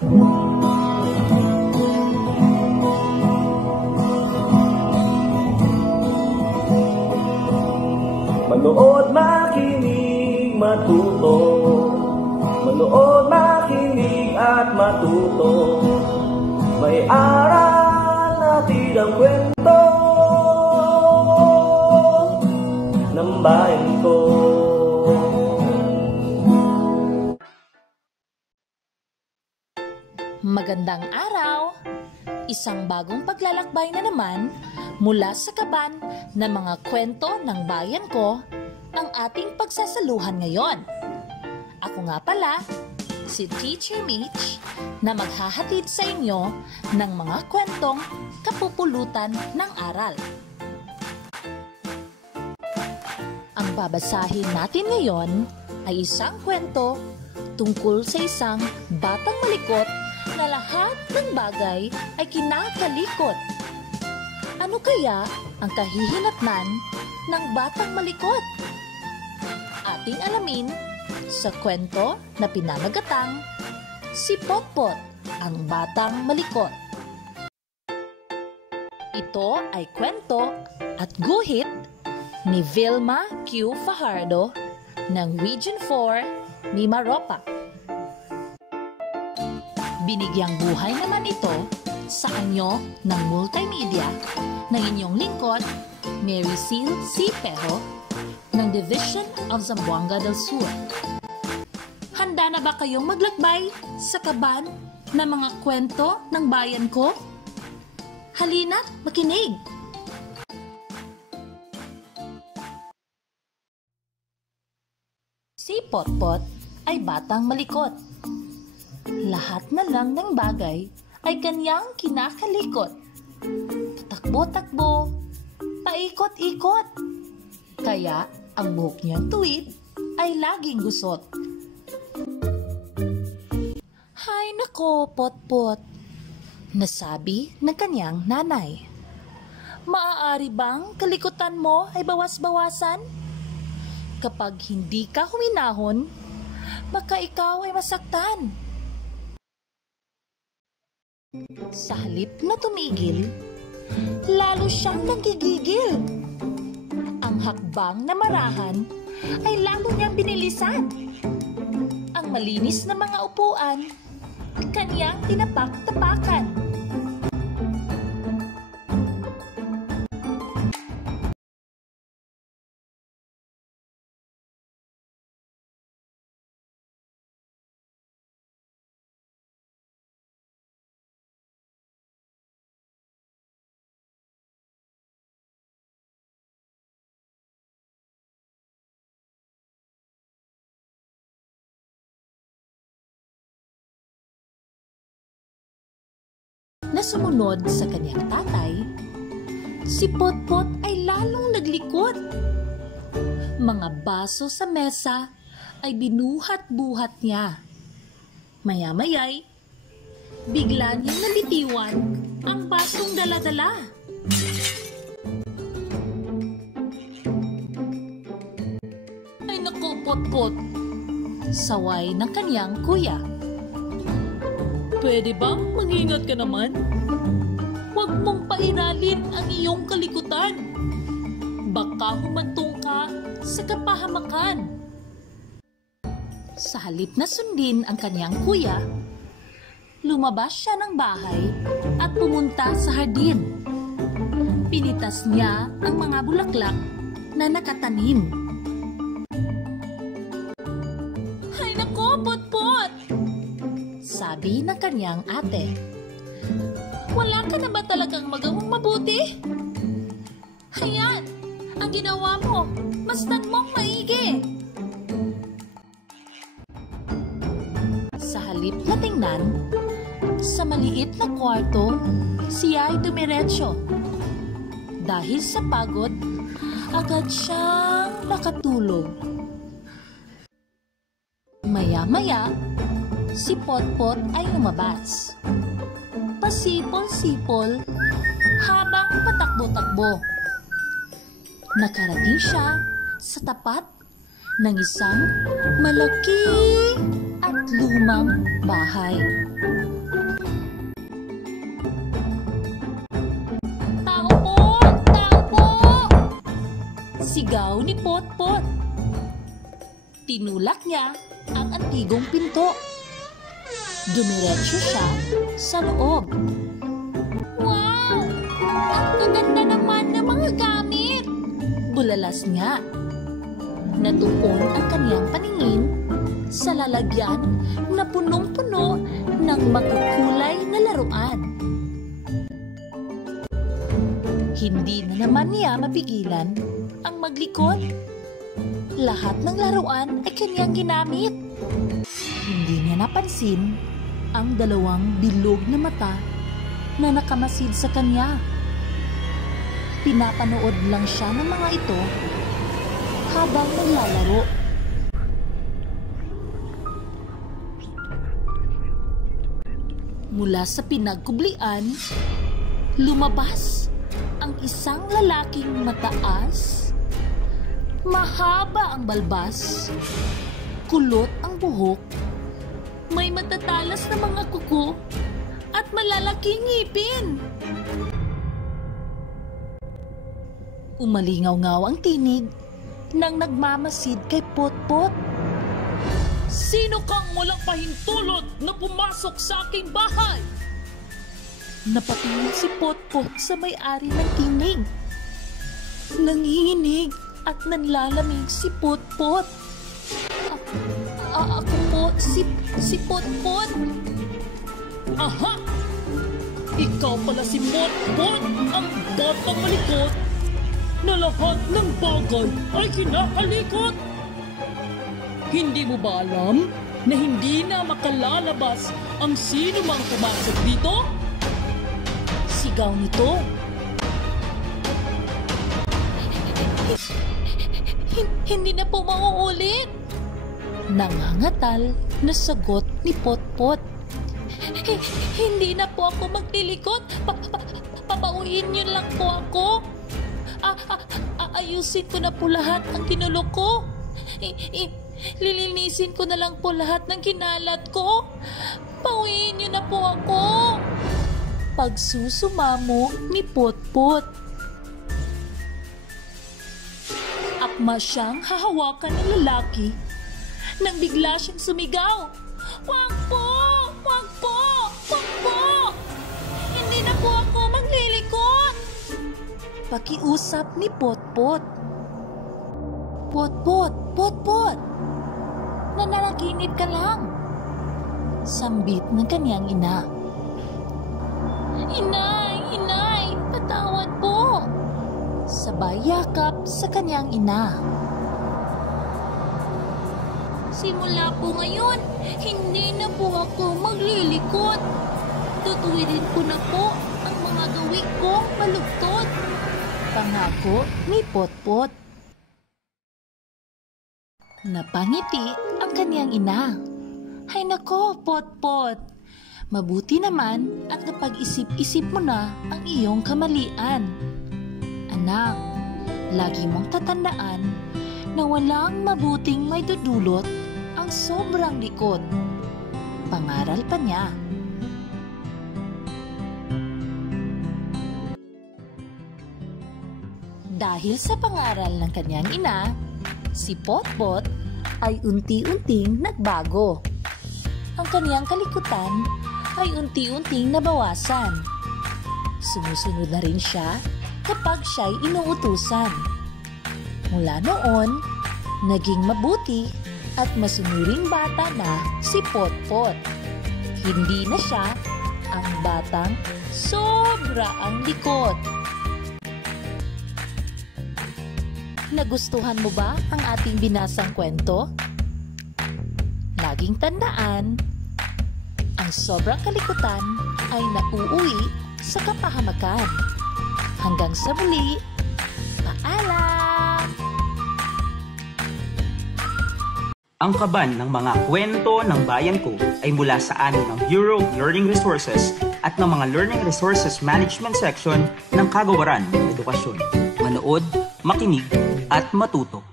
Manood, makinig, matuto. Manood, makinig at matuto. May aral natin ang kwento ng bayan ko. Magandang araw! Isang bagong paglalakbay na naman mula sa kaban ng mga kwento ng bayan ko ang ating pagsasaluhan ngayon. Ako nga pala, si Teacher Mitch na maghahatid sa inyo ng mga kwentong kapupulutan ng aral. Ang babasahin natin ngayon ay isang kwento tungkol sa isang batang malikot na lahat ng bagay ay kinakalikot. Ano kaya ang kahihinatnan ng batang malikot? Ating alamin sa kwento na pinamagatang Si Potpot, ang Batang Malikot. Ito ay kwento at guhit ni Vilma Q. Fajardo ng Region 4, Mimaropa. Binigyang buhay naman ito sa anyo ng multimedia ng inyong lingkod, Mary Sil C. Pejo ng Division of Zamboanga del Sur. Handa na ba kayong maglakbay sa kaban ng mga kwento ng bayan ko? Halina't makinig! Si Potpot ay batang malikot. Lahat na lang ng bagay ay kanyang kinakalikot. Patakbo-takbo, paikot-ikot. Kaya ang buhok niyang tuwid ay laging gusot. Hay nako, Potpot, nasabi ng kanyang nanay. Maaari bang kalikutan mo ay bawas-bawasan? Kapag hindi ka huminahon, baka ikaw ay masaktan. Sa halip na tumigil, lalo siyang nagigigil. Ang hakbang na marahan ay lalo niyang binilisan. Ang malinis na mga upuan, kanyang tinapak-tapakan. Na sumunod sa kanyang tatay, si Potpot ay lalong naglikot. Mga baso sa mesa ay binuhat-buhat niya. Maya-maya'y bigla niyang nabitiwan ang basong dala-dala. Ay naku, Potpot, saway ng kanyang kuya. Pwede bang mag-ingat ka naman? Huwag mong pairalin ang iyong kalikutan. Baka humantong ka sa kapahamakan. Sa halip na sundin ang kanyang kuya, lumabas siya ng bahay at pumunta sa hardin. Pinitas niya ang mga bulaklak na nakatanim. Hay nako, Potpot! Sabi ng kanyang ate. Wala ka na ba talagang magawang mabuti? Hayan, ang ginawa mo, masdan mong maigi. Sa halip na tingnan, sa maliit na kwarto, siya ay dumiretso. Dahil sa pagod, agad siyang nakatulog. Maya-maya, si Potpot ay lumabas. Pasipol-sipol habang patakbo-takbo. Nakarating siya sa tapat ng isang malaki at lumang bahay. Sigaw ni Potpot. Tinulak niya ang antigong pinto. Dumiretso siya sa loob. Wow! Ang gaganda naman ng mga gamit! Bulalas niya. Natuon ang kaniyang paningin sa lalagyan na punong-puno ng makukulay na laruan. Hindi na naman niya mapigilan ang maglikod. Lahat ng laruan ay kaniyang ginamit. Hindi niya napansin ang dalawang bilog na mata na nakamasid sa kanya. Pinapanood lang siya ng mga ito habang naglalaro. Mula sa pinagkublian, lumabas ang isang lalaking mataas, mahaba ang balbas, kulot ang buhok, may matatalas na mga kuko at malalaking ngipin. Umalingaw-ngaw ang tinig nang nagmamasid kay Potpot. Sino kang walang pahintulot na pumasok sa aking bahay? Napatingin si Potpot sa may-ari ng tinig. Nanginginig at nanlalamig si Potpot. Ako po, si Potpot. Aha! Ikaw pala si Potpot, ang batang malikot na lahat ng bagay ay kinakalikot. Hindi mo ba alam na hindi na makalalabas ang sino mang pumasok dito? Sigaw nito. Hindi na po mauulit. Nangangatal na sagot ni Potpot. Hindi na po ako maglilikot. Papauwiin niyo lang po ako. Ayusin ko na po lahat ng kinulok ko. Lilinisin ko na lang po lahat ng kinalat ko. Pauwiin niyo na po ako. Pagsusumamo ni Potpot. Akma siyang hahawakan ng lalaki nang bigla siyang sumigaw. Wag po! Wag po! Wag po! Hindi na po ako maglilikot! Pakiusap ni Potpot. Potpot! Potpot! Nananaginip ka lang. Sambit ng kaniyang ina. Inay! Inay! Patawad po! Sabay yakap sa kaniyang ina. Simula po ngayon, hindi na po ako maglilikot. Tutuwirin ko na po ang mga gawin kong malugtot. Pangako ni Potpot. Napangiti ang kaniyang ina. Hay nako, Potpot. Mabuti naman at napag-isip-isip mo na ang iyong kamalian. Anak, lagi mong tatandaan na walang mabuting may dudulot ang sobrang likot. Pangaral pa niya. Dahil sa pangaral ng kanyang ina, si Potpot ay unti-unting nagbago. Ang kanyang kalikutan ay unti-unting nabawasan. Sumusunod na rin siya kapag siya'y inuutusan. Mula noon, naging mabuti at masunuring bata na si Potpot. Hindi na siya ang batang sobra ang likot. Nagustuhan mo ba ang ating binasang kwento? Laging tandaan, ang sobrang kalikutan ay nauuwi sa kapahamakan. Hanggang sa muli, paalam! Ang kaban ng mga kwento ng bayan ko ay mula sa amin ng Bureau of Learning Resources at ng mga Learning Resources Management Section ng Kagawaran ng Edukasyon. Manood, makinig, at matuto.